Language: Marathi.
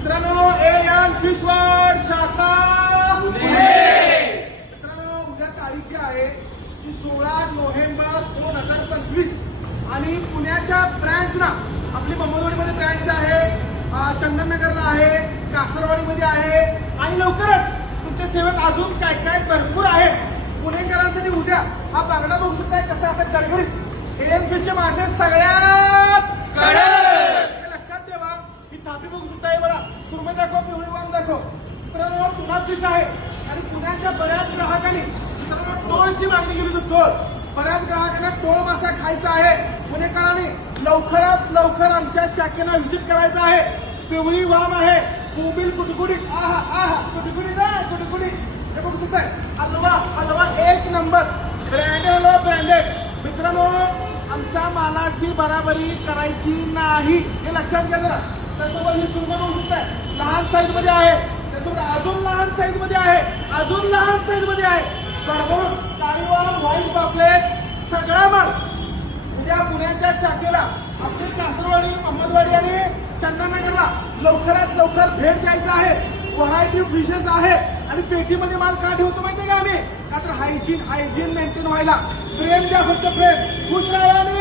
मित्रांनो एन फिश वर्ल्ड शाखा मित्रांनो उद्या तारीख आहे की 16 नोव्हेंबर 2025 आणि पुण्याच्या ब्रँचला आपली बंबरवाडीमध्ये ब्रँच आहे, चंदननगरला आहे, कासरवाडीमध्ये आहे आणि लवकरच तुमच्या सेवेत अजून काय काय भरपूर आहे. पुणेकरांसाठी उद्या हा बांगडा बघू शकताय कसा असा गरगरीत एएमपीचे मासे सगळ्यात कडक लक्षात ठेवा. ही थापी बघू शकताय बघा, सुरमई दाखव, पिवळी वाम दाखव. मित्रांनो पुन्हा फिश आहे आणि पुण्याच्या बऱ्याच ग्राहकांनी मित्रांनो टोळची मागणी केली होती. टोळ बऱ्याच ग्राहकांना टोळ मासा खायचा आहे. पुणेकरांनी लवकरात लवकर आमच्या शाखेला व्हिजिट करायचं आहे. पिवळी वाम आहे, कोबिल कुटकुटीत, आहा आहा कुटकुटीत आहे कुटकुटीत. हे बघू शकताय हलवा हलवा एक नंबर ब्रँडेड हलवा ब्रँडेड. मित्रांनो आमच्या मालाची बराबरी करायची नाही हे लक्षात घ्या जरा. त्यासोबत ही सुरमई बघू शकताय लहान साईज मध्ये आहे, त्यासोबत अजून लहान साईज मध्ये आहे, अजून लहान साईज मध्ये आहे. कडवून काळीवाम व्हाईट पापलेट सगळा माल उद्या पुण्याच्या शाखेला आपली कासरवाडी, अहमदवाडी आणि चंदननगरला लवकरात लवकर भेट द्यायचा आहे. व्हरायटी फिशेस आहे आणि पेटीमध्ये माल का ठेवतो माहितीये का आम्ही? का तर हायजीन मेंटेन व्हायला. प्रेम द्या फक्त प्रेम. खुश राहा आणि